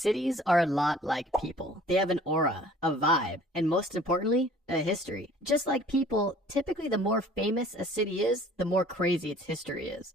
Cities are a lot like people. They have an aura, a vibe, and most importantly, a history. Just like people, typically the more famous a city is, the more crazy its history is.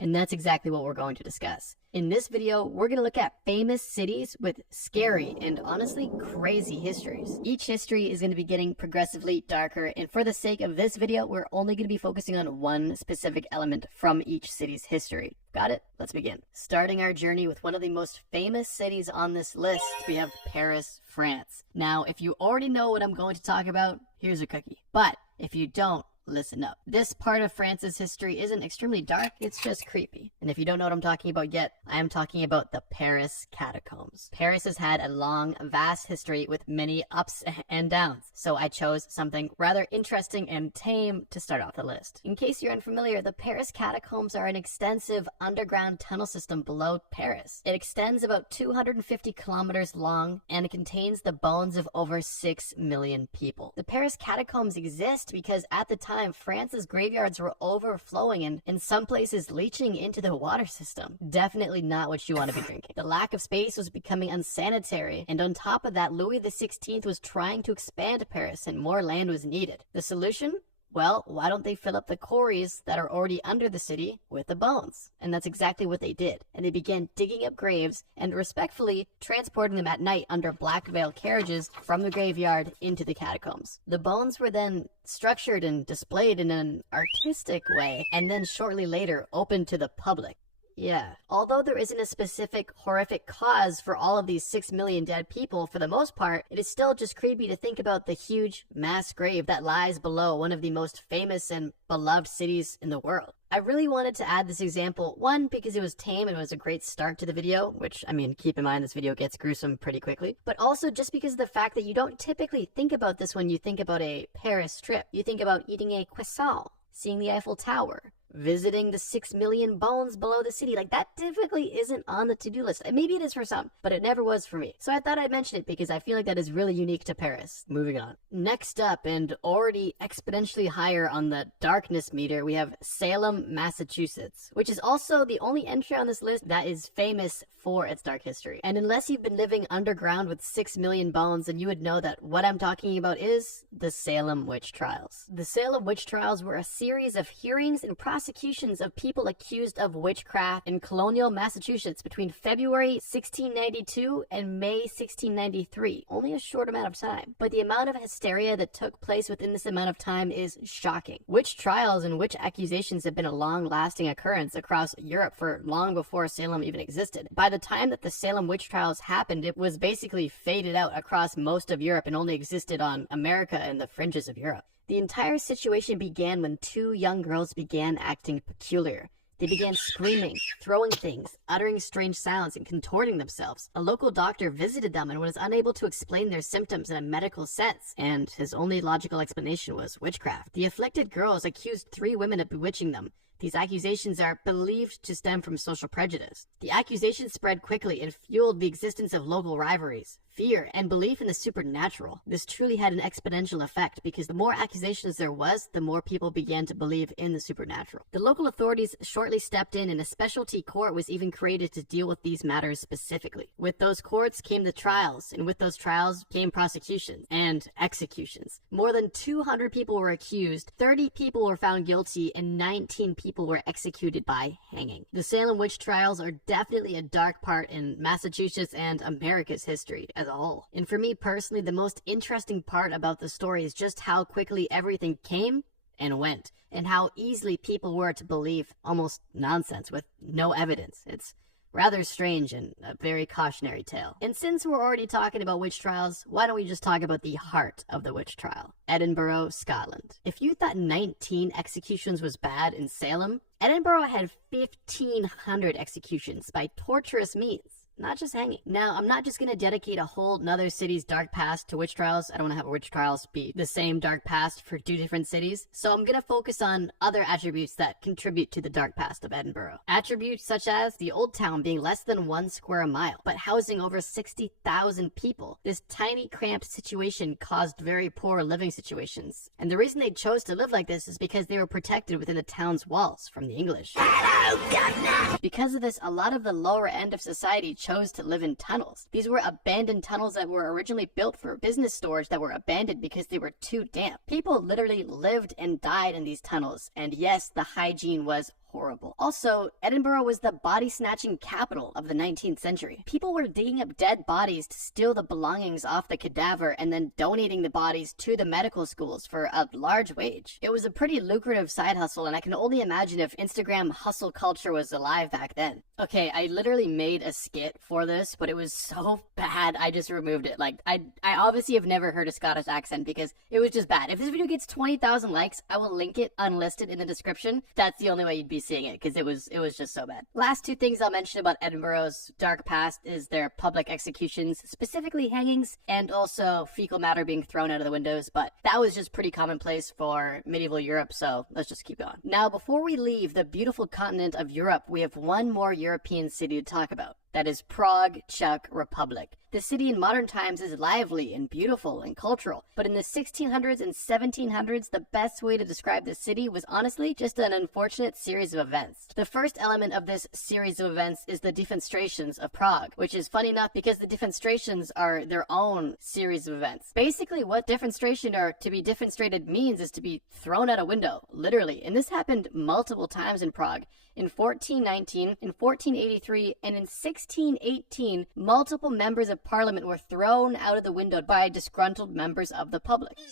And that's exactly what we're going to discuss. In this video, we're going to look at famous cities with scary and honestly crazy histories. Each history is going to be getting progressively darker, and for the sake of this video, we're only going to be focusing on one specific element from each city's history. Got it? Let's begin. Starting our journey with one of the most famous cities on this list, we have Paris, France. Now, if you already know what I'm going to talk about, here's a cookie. But if you don't, listen up. This part of France's history isn't extremely dark, it's just creepy. And if you don't know what I'm talking about yet, I am talking about the Paris catacombs. Paris has had a long, vast history with many ups and downs, so I chose something rather interesting and tame to start off the list. In case you're unfamiliar, the Paris catacombs are an extensive underground tunnel system below Paris. It extends about 250 kilometers long, and it contains the bones of over 6 million people. The Paris catacombs exist because at the time, France's graveyards were overflowing and in some places leaching into the water system. Definitely not what you want to be drinking. The lack of space was becoming unsanitary, and on top of that, Louis XVI was trying to expand Paris and more land was needed. The solution? Well, why don't they fill up the quarries that are already under the city with the bones? And that's exactly what they did. And they began digging up graves and respectfully transporting them at night under black veil carriages from the graveyard into the catacombs. The bones were then structured and displayed in an artistic way, and then shortly later opened to the public. Yeah. Although there isn't a specific horrific cause for all of these 6 million dead people, for the most part, it is still just creepy to think about the huge mass grave that lies below one of the most famous and beloved cities in the world. I really wanted to add this example, one, because it was tame and it was a great start to the video, which, I mean, keep in mind this video gets gruesome pretty quickly, but also just because of the fact that you don't typically think about this when you think about a Paris trip. You think about eating a croissant, seeing the Eiffel Tower, visiting the 6 million bones below the city. Like, that typically isn't on the to-do list. Maybe it is for some, but it never was for me. So I thought I'd mention it because I feel like that is really unique to Paris. Moving on. Next up, and already exponentially higher on the darkness meter, we have Salem, Massachusetts, which is also the only entry on this list that is famous for its dark history. And unless you've been living underground with 6 million bones, then you would know that what I'm talking about is the Salem witch trials. The Salem witch trials were a series of hearings and prosecutions of people accused of witchcraft in colonial Massachusetts between February 1692 and May 1693. Only a short amount of time. But the amount of hysteria that took place within this amount of time is shocking. Witch trials and witch accusations have been a long-lasting occurrence across Europe for long before Salem even existed. By the time that the Salem witch trials happened, it was basically faded out across most of Europe and only existed on America and the fringes of Europe. The entire situation began when two young girls began acting peculiar. They began screaming, throwing things, uttering strange sounds, and contorting themselves. A local doctor visited them and was unable to explain their symptoms in a medical sense, and his only logical explanation was witchcraft. The afflicted girls accused 3 women of bewitching them. These accusations are believed to stem from social prejudice. The accusations spread quickly and fueled the existence of local rivalries, fear, and belief in the supernatural. This truly had an exponential effect because the more accusations there was, the more people began to believe in the supernatural. The local authorities shortly stepped in, and a specialty court was even created to deal with these matters specifically. With those courts came the trials, and with those trials came prosecutions and executions. More than 200 people were accused, 30 people were found guilty, and 19 people were executed by hanging. The Salem witch trials are definitely a dark part in Massachusetts and America's history as a whole. And for me personally, the most interesting part about the story is just how quickly everything came and went, and how easily people were to believe almost nonsense with no evidence. It's rather strange and a very cautionary tale. And since we're already talking about witch trials, why don't we just talk about the heart of the witch trial? Edinburgh, Scotland. If you thought 19 executions was bad in Salem, Edinburgh had 1,500 executions by torturous means. Not just hanging. Now, I'm not just going to dedicate a whole nother city's dark past to witch trials. I don't want to have witch trials be the same dark past for 2 different cities. So I'm going to focus on other attributes that contribute to the dark past of Edinburgh. Attributes such as the old town being less than 1 square mile, but housing over 60,000 people. This tiny, cramped situation caused very poor living situations. And the reason they chose to live like this is because they were protected within the town's walls from the English. Hello, governor! Because of this, a lot of the lower end of society chose to live in tunnels. These were abandoned tunnels that were originally built for business storage that were abandoned because they were too damp. People literally lived and died in these tunnels, and yes, the hygiene was horrible. Also, Edinburgh was the body-snatching capital of the 19th century. People were digging up dead bodies to steal the belongings off the cadaver and then donating the bodies to the medical schools for a large wage. It was a pretty lucrative side hustle, and I can only imagine if Instagram hustle culture was alive back then. Okay, I literally made a skit for this, but it was so bad I just removed it. Like, I obviously have never heard a Scottish accent because it was just bad. If this video gets 20,000 likes, I will link it unlisted in the description. That's the only way you'd be seeing it, because it was just so bad. Last two things I'll mention about Edinburgh's dark past is their public executions, specifically hangings, and also fecal matter being thrown out of the windows, but that was just pretty commonplace for medieval Europe, so let's just keep going. Now, before we leave the beautiful continent of Europe, we have one more European city to talk about. That is Prague, Czech Republic. The city in modern times is lively and beautiful and cultural, but in the 1600s and 1700s, the best way to describe the city was honestly just an unfortunate series of events. The first element of this series of events is the defenestrations of Prague, which is funny enough because the defenestrations are their own series of events. Basically, what defenestration or to be defenestrated means is to be thrown out a window, literally, and this happened multiple times in Prague. In 1419, in 1483, and in 1618, multiple members of parliament were thrown out of the window by disgruntled members of the public. No,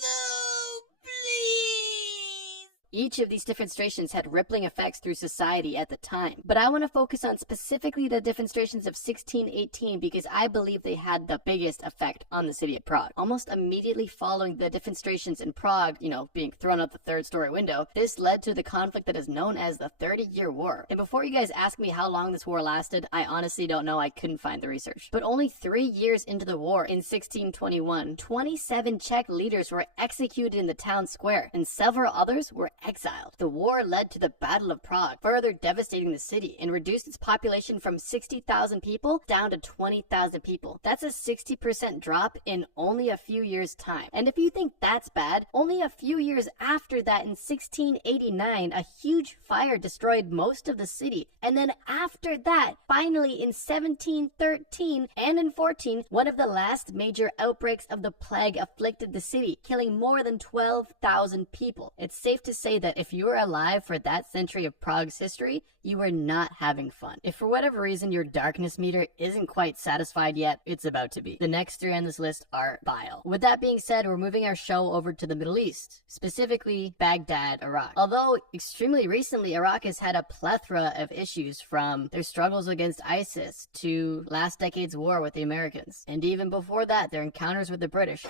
please! Each of these defenestrations had rippling effects through society at the time, but I want to focus on specifically the defenestrations of 1618 because I believe they had the biggest effect on the city of Prague. Almost immediately following the defenestrations in Prague, being thrown out the third-story window, this led to the conflict that is known as the 30-Year War. And before you guys ask me how long this war lasted, I honestly don't know. I couldn't find the research. But only 3 years into the war, in 1621, 27 Czech leaders were executed in the town square, and several others were exiled. The war led to the Battle of Prague, further devastating the city and reduced its population from 60,000 people down to 20,000 people. That's a 60% drop in only a few years' time. And if you think that's bad, only a few years after that, in 1689, a huge fire destroyed most of the city. And then after that, finally in 1713 and in 14, one of the last major outbreaks of the plague afflicted the city, killing more than 12,000 people. It's safe to say that if you were alive for that century of Prague's history, you were not having fun. If for whatever reason your darkness meter isn't quite satisfied yet, it's about to be. The next three on this list are vile. With that being said, we're moving our show over to the Middle East, specifically Baghdad, Iraq. Although extremely recently, Iraq has had a plethora of issues, from their struggles against ISIS to last decade's war with the Americans, and even before that, their encounters with the British.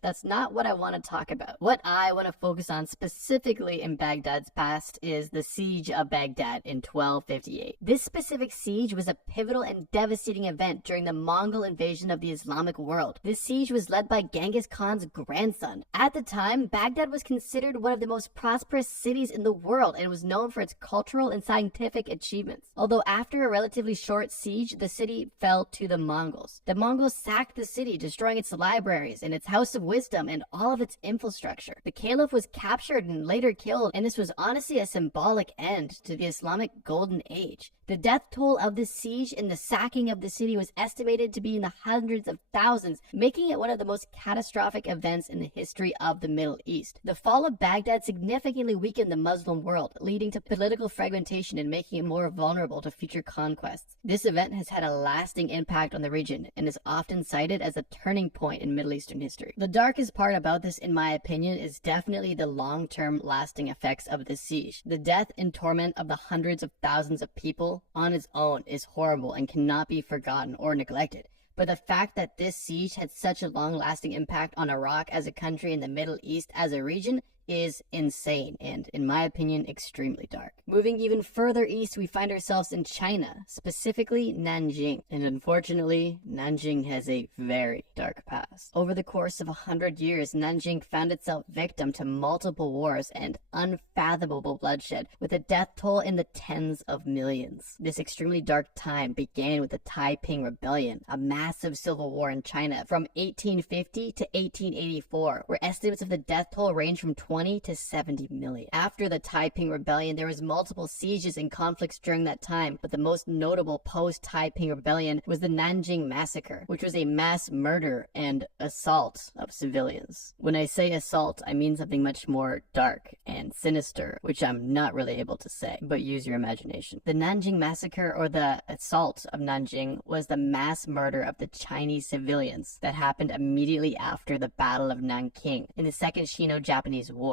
That's not what I want to talk about. What I want to focus on specifically in Baghdad's past is the siege of Baghdad in 1258. This specific siege was a pivotal and devastating event during the Mongol invasion of the Islamic world. This siege was led by Genghis Khan's grandson. At the time, Baghdad was considered one of the most prosperous cities in the world and was known for its cultural and scientific achievements. Although after a relatively short siege, the city fell to the Mongols. The Mongols sacked the city, destroying its libraries and its House of Wisdom and all of its infrastructure. The caliph was captured and later killed, and this was honestly a symbolic end to the Islamic Golden Age. The death toll of the siege and the sacking of the city was estimated to be in the hundreds of thousands, making it one of the most catastrophic events in the history of the Middle East. The fall of Baghdad significantly weakened the Muslim world, leading to political fragmentation and making it more vulnerable to future conquests. This event has had a lasting impact on the region and is often cited as a turning point in Middle Eastern history. The darkest part about this, in my opinion, is definitely the long-term lasting effects of the siege. The death and torment of the hundreds of thousands of people on its own is horrible and cannot be forgotten or neglected. But the fact that this siege had such a long-lasting impact on Iraq as a country and the Middle East as a region is insane and, in my opinion, extremely dark. Moving even further east, we find ourselves in China, specifically Nanjing. And unfortunately, Nanjing has a very dark past. Over the course of 100 years, Nanjing found itself victim to multiple wars and unfathomable bloodshed, with a death toll in the tens of millions. This extremely dark time began with the Taiping Rebellion, a massive civil war in China from 1850 to 1884, where estimates of the death toll range from 20 20 to 70 million. After the Taiping Rebellion, there was multiple sieges and conflicts during that time, but the most notable post-Taiping Rebellion was the Nanjing Massacre, which was a mass murder and assault of civilians. When I say assault, I mean something much more dark and sinister, which I'm not really able to say, but use your imagination. The Nanjing Massacre, or the assault of Nanjing, was the mass murder of the Chinese civilians that happened immediately after the Battle of Nanking in the Second Sino-Japanese War.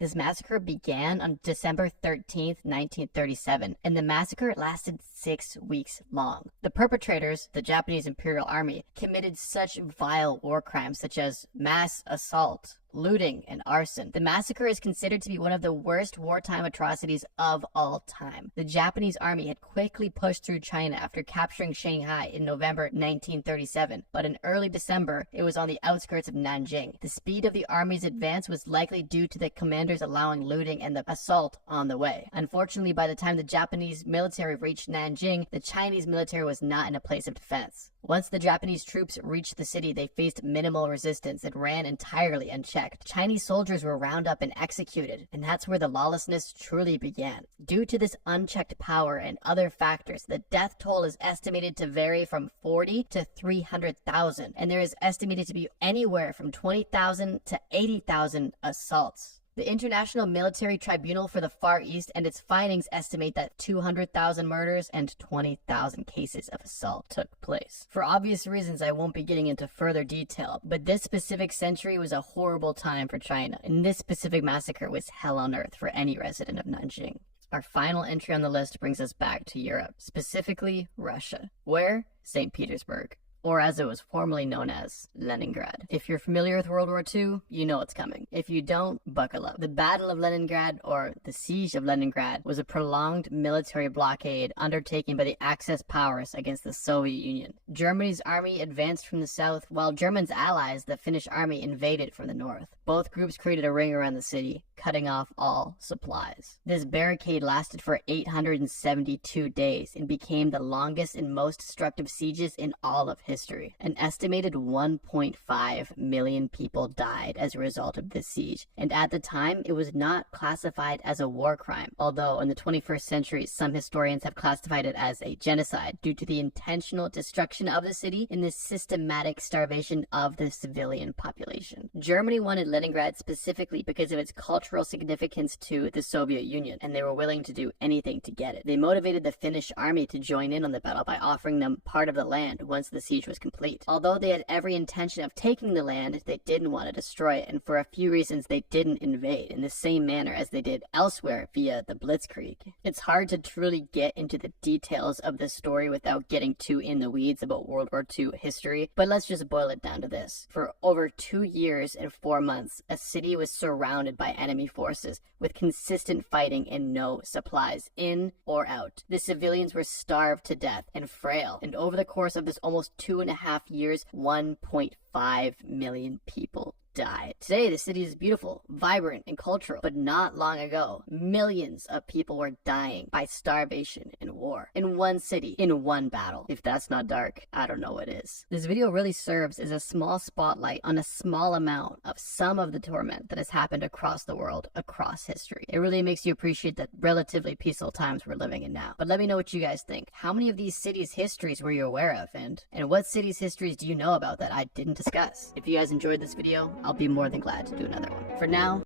This massacre began on December 13th, 1937, and the massacre lasted 6 weeks long. The perpetrators, the Japanese Imperial Army, committed such vile war crimes such as mass assault, looting, and arson. The massacre is considered to be one of the worst wartime atrocities of all time. The Japanese army had quickly pushed through China after capturing Shanghai in November 1937, but in early December, it was on the outskirts of Nanjing. The speed of the army's advance was likely due to the commanders allowing looting and the assault on the way. Unfortunately, by the time the Japanese military reached Nanjing, the Chinese military was not in a place of defense. Once the Japanese troops reached the city, they faced minimal resistance and ran entirely unchecked. Chinese soldiers were rounded up and executed, and that's where the lawlessness truly began. Due to this unchecked power and other factors, the death toll is estimated to vary from 40 to 300,000, and there is estimated to be anywhere from 20,000 to 80,000 assaults. The International Military Tribunal for the Far East and its findings estimate that 200,000 murders and 20,000 cases of assault took place. For obvious reasons, I won't be getting into further detail, but this specific century was a horrible time for China, and this specific massacre was hell on earth for any resident of Nanjing. Our final entry on the list brings us back to Europe, specifically Russia. Where? St. Petersburg, or as it was formerly known as, Leningrad. If you're familiar with World War II, you know it's coming. If you don't, buckle up. The Battle of Leningrad, or the Siege of Leningrad, was a prolonged military blockade undertaken by the Axis powers against the Soviet Union. Germany's army advanced from the south, while Germany's allies, the Finnish army, invaded from the north. Both groups created a ring around the city, cutting off all supplies. This barricade lasted for 872 days and became the longest and most destructive sieges in all of history. An estimated 1.5 million people died as a result of this siege, and at the time it was not classified as a war crime, although in the 21st century some historians have classified it as a genocide due to the intentional destruction of the city and the systematic starvation of the civilian population. Germany wanted Leningrad specifically because of its cultural significance to the Soviet Union, and they were willing to do anything to get it. They motivated the Finnish army to join in on the battle by offering them part of the land once the siege was complete. Although they had every intention of taking the land, they didn't want to destroy it, and for a few reasons they didn't invade in the same manner as they did elsewhere via the Blitzkrieg. It's hard to truly get into the details of this story without getting too in the weeds about World War II history, but let's just boil it down to this. For over 2 years and 4 months, a city was surrounded by enemy forces with consistent fighting and no supplies in or out. The civilians were starved to death and frail, and over the course of this almost 2.5 years, 1.5 million people died. Today, the city is beautiful, vibrant, and cultural, but not long ago, millions of people were dying by starvation and war. In one city, in one battle. If that's not dark, I don't know what is. This video really serves as a small spotlight on a small amount of some of the torment that has happened across the world, across history. It really makes you appreciate the relatively peaceful times we're living in now. But let me know what you guys think. How many of these cities' histories were you aware of? And what cities' histories do you know about that I didn't discuss? If you guys enjoyed this video, I'll be more than glad to do another one. For now,